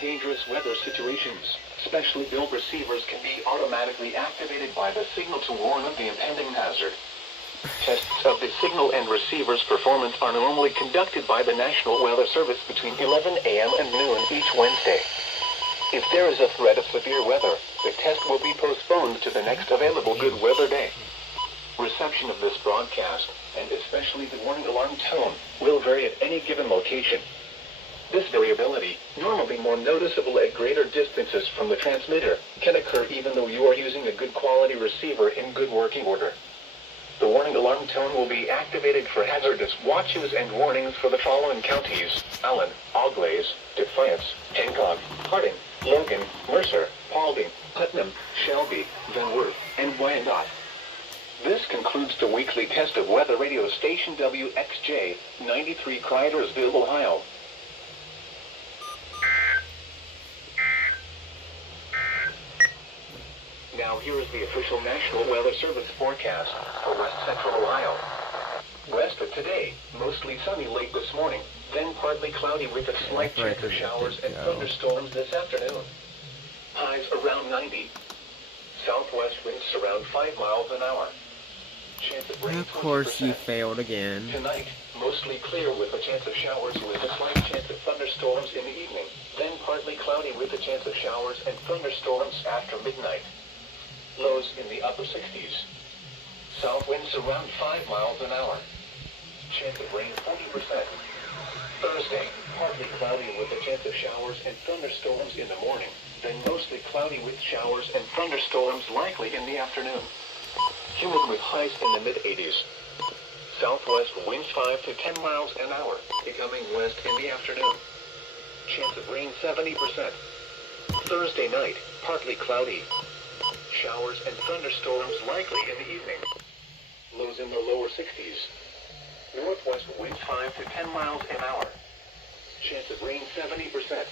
Dangerous weather situations, specially built receivers can be automatically activated by the signal to warn of the impending hazard. Tests of the signal and receiver's performance are normally conducted by the National Weather Service between 11 a.m. and noon each Wednesday. If there is a threat of severe weather, the test will be postponed to the next available good weather day. Reception of this broadcast, and especially the warning alarm tone, will vary at any given location. This variability, normally more noticeable at greater distances from the transmitter, can occur even though you are using a good quality receiver in good working order. The warning alarm tone will be activated for hazardous watches and warnings for the following counties: Allen, Auglaize, Defiance, Hancock, Harding, Logan, Mercer, Paulding, Putnam, Shelby, Van Wert, and Wyandotte. This concludes the weekly test of weather radio station WXJ 93 Cridersville, Ohio. Now here is the official National Weather Service forecast for West Central Ohio. West of today, mostly sunny late this morning, then partly cloudy with a slight chance of showers and thunderstorms this afternoon. Highs around 90. Southwest winds around 5 miles an hour. Chance of rain 20%. Of course you failed again. Tonight, mostly clear with a chance of showers with a slight chance of thunderstorms in the evening, then partly cloudy with a chance of showers and thunderstorms after midnight. Lows in the upper 60s. South winds around 5 miles an hour. Chance of rain 40%. Thursday, partly cloudy with a chance of showers and thunderstorms in the morning, then mostly cloudy with showers and thunderstorms likely in the afternoon. Humid with highs in the mid-80s. Southwest winds 5 to 10 miles an hour, becoming west in the afternoon. Chance of rain 70%. Thursday night, partly cloudy. Showers and thunderstorms likely in the evening. Lows in the lower 60s. Northwest winds 5 to 10 miles an hour. Chance of rain 70%.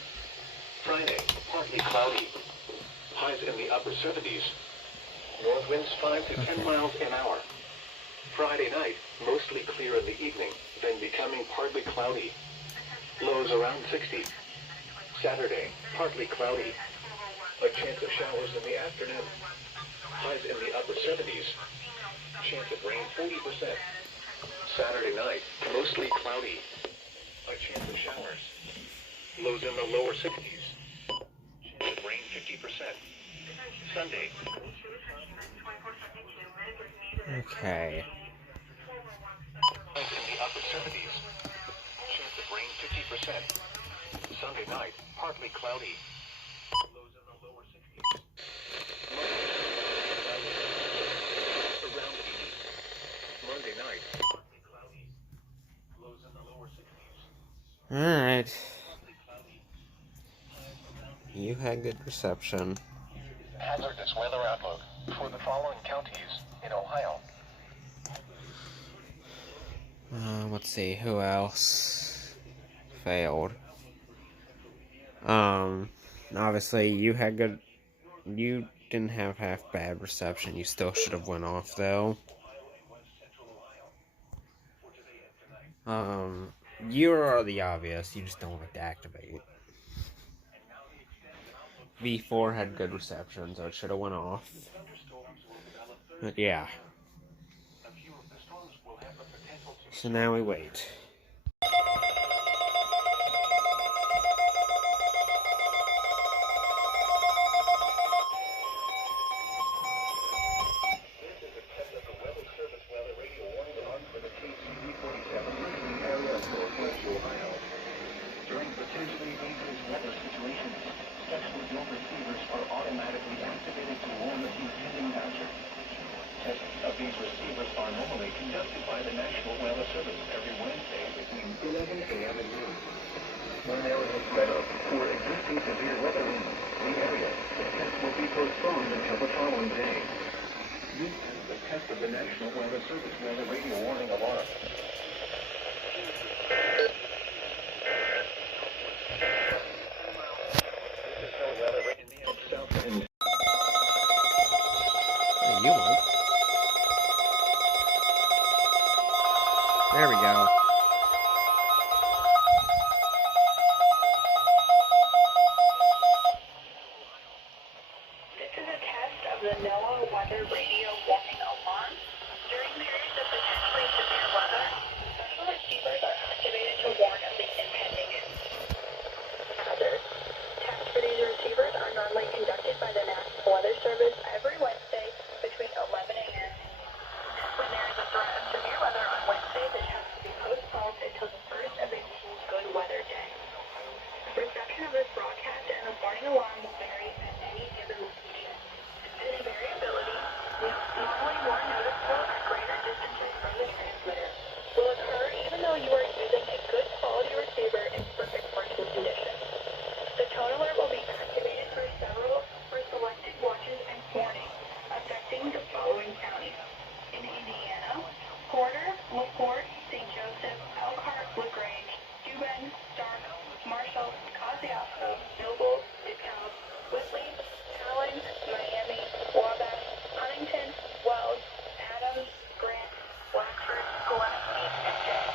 Friday, partly cloudy. Highs in the upper 70s. North winds 5 to 10 miles an hour. Friday night, mostly clear in the evening, then becoming partly cloudy. Lows around 60. Saturday, partly cloudy. A chance of showers in the afternoon. Highs in the upper 70s. Chance of rain 40%. Saturday night, mostly cloudy. A chance of showers. Lows in the lower 60s. Chance of rain 50%. Sunday. Okay. Highs in the upper 70s. Chance of rain 50%. Sunday night, partly cloudy. Lows in the lower 60s. Around 80. Monday night, partly cloudy. Lows in the lower 60s. Alright. You had good reception. Hazardous weather outlook for the following counties in Ohio. Let's see, who else failed? Obviously you had good, you didn't have half bad reception. You still should have went off though. You are the obvious, you just don't like to activate. V4 had good reception, so it should have went off. But yeah. So now we wait. During potentially dangerous weather situations, specially built receivers are automatically activated to warn of the impending hazard. Tests of these receivers are normally conducted by the National Weather Service every Wednesday between 11 a.m. and noon. When there is a threat of or existing severe weather in the area, the test will be postponed until the following day. This is the test of the National Weather Service weather radio warning alarm. This is the weather in the south and What do you want? There we go. This is a test of the NOAA weather radio warning alarm. During periods of potentially severe weather, special receivers are activated to warn of the impending hazard. Tests for these receivers are normally conducted by the National Weather Service every Wednesday between 11 a.m. When there is a threat of severe weather on Wednesday, the test will be postponed until the first of a good weather day. Reception of this broadcast and the warning alarm will vary at any given location. Depending on variability, the normally more noticeable at greater distances from the transmitter will occur even though you are using a good quality receiver in perfect working condition. The tone alert will be activated for selected watches and warnings affecting the following counties. In Indiana, Porter, LaPorte, St. Joseph, Elkhart, LaGrange, Dubin, Stark, Marshall, Kosciuszko, Noble, DeKalb, Whitley, Allen, Miami, Wabash, Huntington, Wells, Adams, Grant, Blackford, Gillespie, and Jay.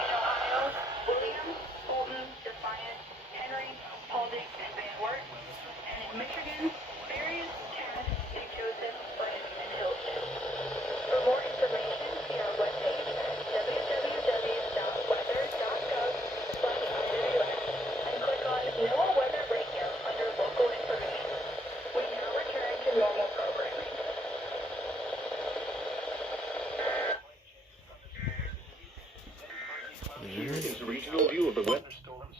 In Ohio, William, Fulton, Defiant, Henry, Paulding, and Van Wert. And in Michigan, Marion, Cass, St. Joseph, Brent, and Hillsdale. For more information, see our webpage at www.weather.gov/EWS and click on NOAA Weather Radio under Local Information. We now return to normal programming. here is a regional view of the weather storms